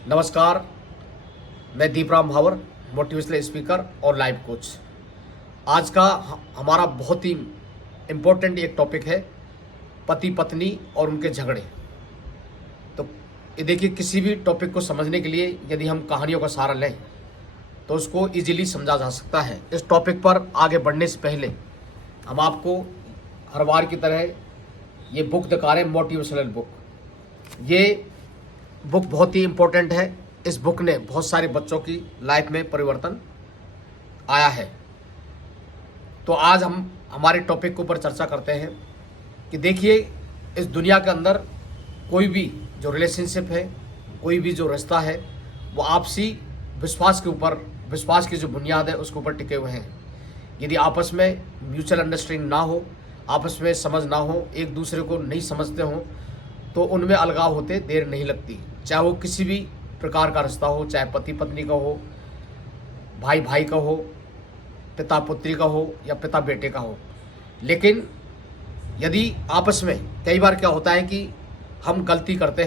नमस्कार, मैं दीपराम भावर, मोटिवेशनल स्पीकर और लाइफ कोच। आज का हमारा बहुत ही इम्पोर्टेंट एक टॉपिक है पति पत्नी और उनके झगड़े। तो ये देखिए, किसी भी टॉपिक को समझने के लिए यदि हम कहानियों का सहारा लें तो उसको इजीली समझा जा सकता है। इस टॉपिक पर आगे बढ़ने से पहले हम आपको हर बार की तरह ये बुक दिखा रहे हैं, मोटिवेशनल बुक। ये बुक बहुत ही इम्पोर्टेंट है। इस बुक ने बहुत सारे बच्चों की लाइफ में परिवर्तन आया है। तो आज हम हमारे टॉपिक के ऊपर चर्चा करते हैं कि देखिए, इस दुनिया के अंदर कोई भी जो रिलेशनशिप है, कोई भी जो रिश्ता है, वो आपसी विश्वास के ऊपर, विश्वास की जो बुनियाद है उसके ऊपर टिके हुए हैं। यदि आपस में म्यूचुअल अंडरस्टैंडिंग ना हो, आपस में समझ ना हो, एक दूसरे को नहीं समझते हो, तो उनमें अलगाव होते देर नहीं लगती। चाहे वो किसी भी प्रकार का रिश्ता हो, चाहे पति पत्नी का हो, भाई भाई का हो, पिता पुत्री का हो या पिता बेटे का हो। लेकिन यदि आपस में कई बार क्या होता है कि हम गलती करते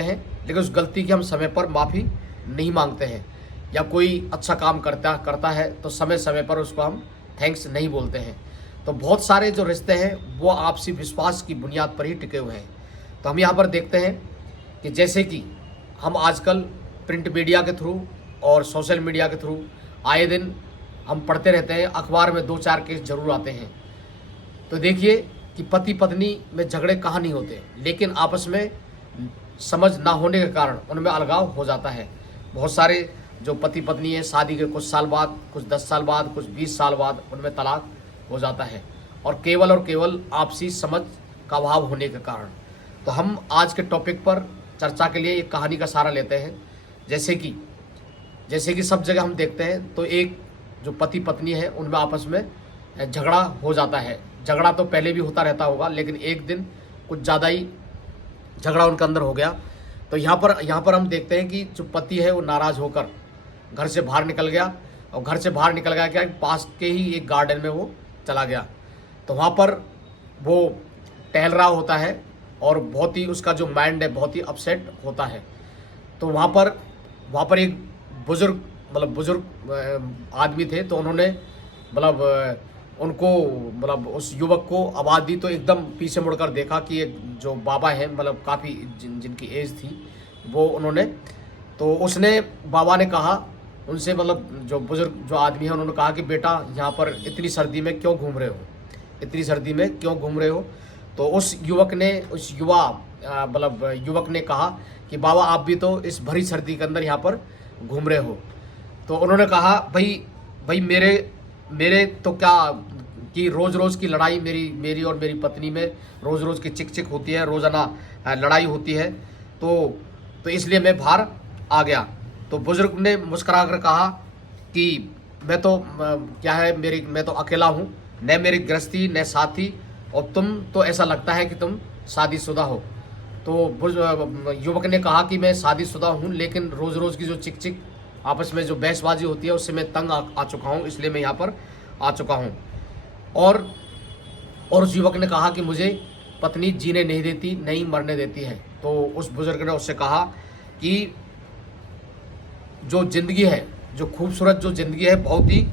हैं लेकिन उस गलती की हम समय पर माफ़ी नहीं मांगते हैं, या कोई अच्छा काम करता है तो समय समय पर उसको हम थैंक्स नहीं बोलते हैं। तो बहुत सारे जो रिश्ते हैं वो आपसी विश्वास की बुनियाद पर ही टिके हुए हैं। तो हम यहाँ पर देखते हैं कि जैसे कि हम आजकल प्रिंट मीडिया के थ्रू और सोशल मीडिया के थ्रू आए दिन हम पढ़ते रहते हैं, अखबार में 2-4 केस जरूर आते हैं। तो देखिए कि पति पत्नी में झगड़े कहाँ नहीं होते, लेकिन आपस में समझ ना होने के कारण उनमें अलगाव हो जाता है। बहुत सारे जो पति पत्नी हैं, शादी के कुछ साल बाद, कुछ 10 साल बाद, कुछ 20 साल बाद उनमें तलाक हो जाता है, और केवल आपसी समझ का अभाव होने के कारण। तो हम आज के टॉपिक पर चर्चा के लिए एक कहानी का सहारा लेते हैं। जैसे कि सब जगह हम देखते हैं तो एक जो पति पत्नी है उनमें आपस में झगड़ा हो जाता है। झगड़ा तो पहले भी होता रहता होगा, लेकिन एक दिन कुछ ज़्यादा ही झगड़ा उनके अंदर हो गया। तो यहाँ पर हम देखते हैं कि जो पति है वो नाराज़ होकर घर से बाहर निकल गया, और घर से बाहर निकल गया क्या, पास के ही एक गार्डन में वो चला गया। तो वहाँ पर वो टहल रहा होता है और बहुत ही उसका जो माइंड है बहुत ही अपसेट होता है। तो वहाँ पर एक बुजुर्ग आदमी थे। तो उन्होंने उनको उस युवक को आवाज़ दी। तो एकदम पीछे मुड़कर देखा कि एक जो बाबा हैं, काफ़ी जिनकी एज थी, वो उन्होंने, तो उसने, बाबा ने कहा उनसे, जो बुजुर्ग जो आदमी है उन्होंने कहा कि बेटा, यहाँ पर इतनी सर्दी में क्यों घूम रहे हो, इतनी सर्दी में क्यों घूम रहे हो। तो उस युवक ने कहा कि बाबा, आप भी तो इस भरी सर्दी के अंदर यहाँ पर घूम रहे हो। तो उन्होंने कहा, भाई मेरे तो क्या कि रोज़ की लड़ाई मेरी और मेरी पत्नी में रोज़ की चिक होती है, रोज़ाना लड़ाई होती है, तो इसलिए मैं बाहर आ गया। तो बुजुर्ग ने मुस्कुरा कर कहा कि मैं तो मैं तो अकेला हूँ, न मेरी गृहस्थी न साथी, और तुम तो ऐसा लगता है कि तुम शादीशुदा हो। तो युवक ने कहा कि मैं शादीशुदा हूँ, लेकिन रोज़ की जो चिक आपस में जो बहसबाजी होती है उससे मैं तंग आ चुका हूँ, इसलिए मैं यहाँ पर आ चुका हूँ। और उस युवक ने कहा कि मुझे पत्नी जीने नहीं देती, नहीं मरने देती है। तो उस बुजुर्ग ने उससे कहा कि जो ज़िंदगी है, जो खूबसूरत जो ज़िंदगी है, बहुत ही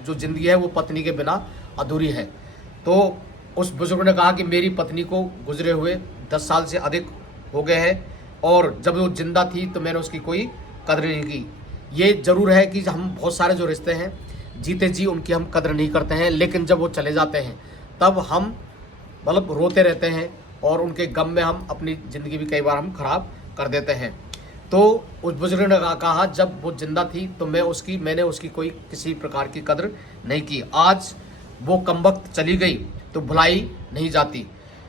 जो ज़िंदगी है वो पत्नी के बिना अधूरी है। तो उस बुजुर्ग ने कहा कि मेरी पत्नी को गुजरे हुए 10 साल से अधिक हो गए हैं, और जब वो जिंदा थी तो मैंने उसकी कोई कदर नहीं की। ये ज़रूर है कि हम बहुत सारे जो रिश्ते हैं जीते जी उनकी हम कदर नहीं करते हैं, लेकिन जब वो चले जाते हैं तब हम रोते रहते हैं, और उनके गम में हम अपनी ज़िंदगी भी कई बार हम खराब कर देते हैं। तो उस बुजुर्ग ने कहा, जब वो जिंदा थी तो मैंने उसकी कोई किसी प्रकार की कदर नहीं की। आज वो कमबख्त चली गई तो भुलाई नहीं जाती।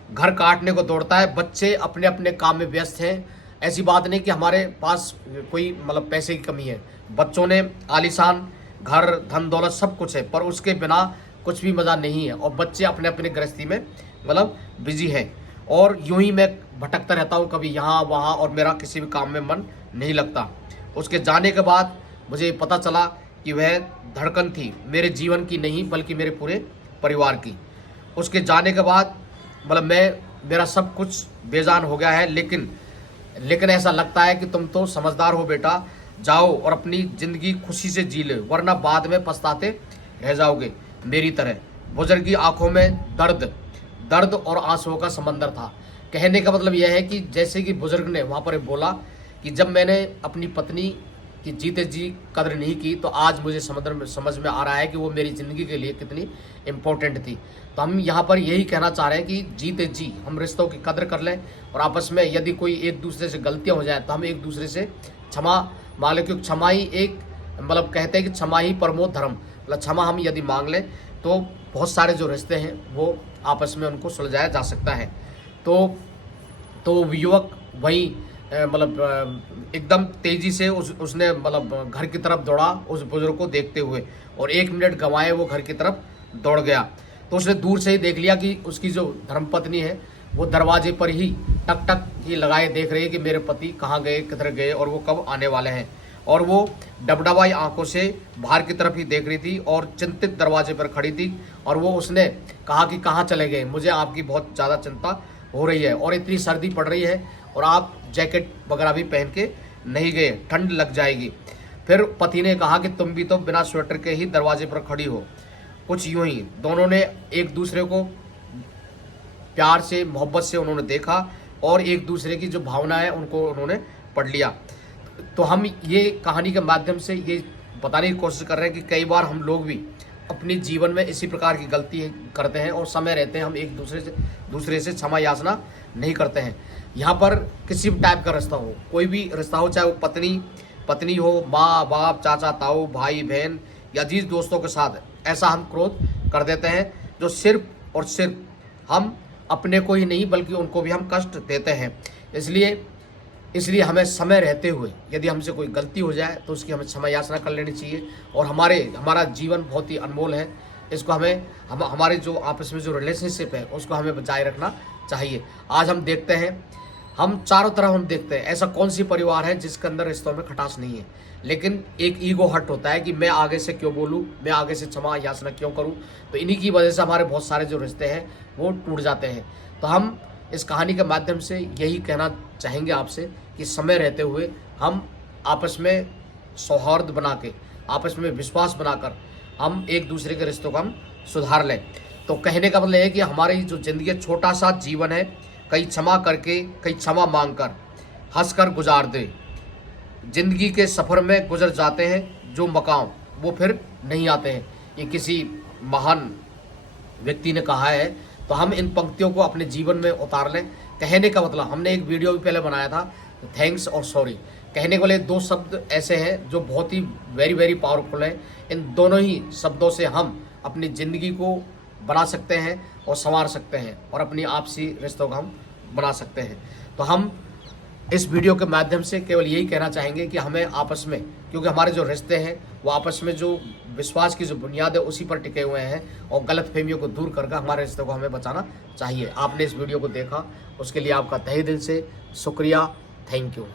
घर काटने को दौड़ता है, बच्चे अपने अपने काम में व्यस्त हैं। ऐसी बात नहीं कि हमारे पास कोई पैसे की कमी है। बच्चों ने आलीशान घर, धन दौलत सब कुछ है, पर उसके बिना कुछ भी मज़ा नहीं है, और बच्चे अपने अपने गृहस्थी में बिजी है। और यूं ही मैं भटकता रहता हूँ, कभी यहाँ वहाँ, और मेरा किसी भी काम में मन नहीं लगता। उसके जाने के बाद मुझे पता चला कि वह धड़कन थी, मेरे जीवन की नहीं बल्कि मेरे पूरे परिवार की। उसके जाने के बाद मेरा सब कुछ बेजान हो गया है, लेकिन लेकिन ऐसा लगता है कि तुम तो समझदार हो बेटा, जाओ और अपनी ज़िंदगी खुशी से जी लो, वरना बाद में पछताते रह जाओगे मेरी तरह। बुजुर्ग की आंखों में दर्द और आंसुओं का समंदर था। कहने का मतलब यह है कि जैसे कि बुजुर्ग ने वहाँ पर बोला कि जब मैंने अपनी पत्नी की जीते जी कदर नहीं की, तो आज मुझे समझ में आ रहा है कि वो मेरी ज़िंदगी के लिए कितनी इम्पोर्टेंट थी। तो हम यहाँ पर यही कहना चाह रहे हैं कि जीते जी हम रिश्तों की कदर कर लें, और आपस में यदि कोई एक दूसरे से गलतियाँ हो जाए तो हम एक दूसरे से क्षमा मांग लें, क्योंकि क्षमा ही एक मतलब कहते हैं कि क्षमा ही परमो धर्म, मतलब क्षमा हम यदि मांग लें तो बहुत सारे जो रिश्ते हैं वो आपस में उनको सुलझाया जा सकता है। तो युवक वहीं मतलब एकदम तेज़ी से उसने मतलब घर की तरफ दौड़ा उस बुजुर्ग को देखते हुए, और 1 मिनट गंवाए वो घर की तरफ दौड़ गया। तो उसने दूर से ही देख लिया कि उसकी जो धर्मपत्नी है वो दरवाजे पर ही टक टक ही लगाए देख रही है कि मेरे पति कहाँ गए, किधर गए और वो कब आने वाले हैं। और वो डबडबाई आंखों से बाहर की तरफ ही देख रही थी और चिंतित दरवाजे पर खड़ी थी। और वो उसने कहा कि कहाँ चले गए, मुझे आपकी बहुत ज़्यादा चिंता हो रही है और इतनी सर्दी पड़ रही है और आप जैकेट वगैरह भी पहन के नहीं गए, ठंड लग जाएगी। फिर पति ने कहा कि तुम भी तो बिना स्वेटर के ही दरवाजे पर खड़ी हो। कुछ यूं ही दोनों ने एक दूसरे को प्यार से मोहब्बत से उन्होंने देखा और एक दूसरे की जो भावना है उनको उन्होंने पढ़ लिया। तो हम ये कहानी के माध्यम से ये बताने की कोशिश कर रहे हैं कि कई बार हम लोग भी अपने जीवन में इसी प्रकार की गलती करते हैं और समय रहते हैं हम एक दूसरे से क्षमा याचना नहीं करते हैं। यहाँ पर किसी भी टाइप का रिश्ता हो, कोई भी रिश्ता हो, चाहे वो पत्नी हो, माँ बाप, चाचा ताऊ, भाई बहन या अजीज दोस्तों के साथ, ऐसा हम क्रोध कर देते हैं जो सिर्फ और सिर्फ हम अपने को ही नहीं बल्कि उनको भी हम कष्ट देते हैं। इसलिए हमें समय रहते हुए यदि हमसे कोई गलती हो जाए तो उसकी हमें क्षमा याचना कर लेनी चाहिए। और हमारा जीवन बहुत ही अनमोल है, इसको हमारे जो आपस में जो रिलेशनशिप है उसको हमें बचाए रखना चाहिए। आज हम देखते हैं, हम चारों तरफ हम देखते हैं ऐसा कौन सी परिवार है जिसके अंदर रिश्तों में खटास नहीं है, लेकिन एक ईगो हर्ट होता है कि मैं आगे से क्यों बोलूँ, मैं आगे से क्षमा याचना क्यों करूँ। तो इन्हीं की वजह से हमारे बहुत सारे जो रिश्ते हैं वो टूट जाते हैं। तो हम इस कहानी के माध्यम से यही कहना चाहेंगे आपसे कि समय रहते हुए हम आपस में सौहार्द बना के, आपस में विश्वास बनाकर हम एक दूसरे के रिश्तों को हम सुधार लें। तो कहने का मतलब है कि हमारी जो ज़िंदगी छोटा सा जीवन है, कई क्षमा मांग कर हंस कर गुजार दे। ज़िंदगी के सफ़र में गुजर जाते हैं जो मकाम वो फिर नहीं आते हैं, ये किसी महान व्यक्ति ने कहा है। तो हम इन पंक्तियों को अपने जीवन में उतार लें। कहने का मतलब, हमने एक वीडियो भी पहले बनाया था, थैंक्स और सॉरी। कहने वाले दो शब्द ऐसे हैं जो बहुत ही वेरी वेरी पावरफुल हैं। इन दोनों ही शब्दों से हम अपनी ज़िंदगी को बना सकते हैं और संवार सकते हैं और अपनी आपसी रिश्तों को हम बना सकते हैं। तो हम इस वीडियो के माध्यम से केवल यही कहना चाहेंगे कि हमें आपस में, क्योंकि हमारे जो रिश्ते हैं वो आपस में जो विश्वास की जो बुनियाद है उसी पर टिके हुए हैं, और गलतफहमियों को दूर करके हमारे रिश्ते को हमें बचाना चाहिए। आपने इस वीडियो को देखा उसके लिए आपका तहे दिल से शुक्रिया। Thank you.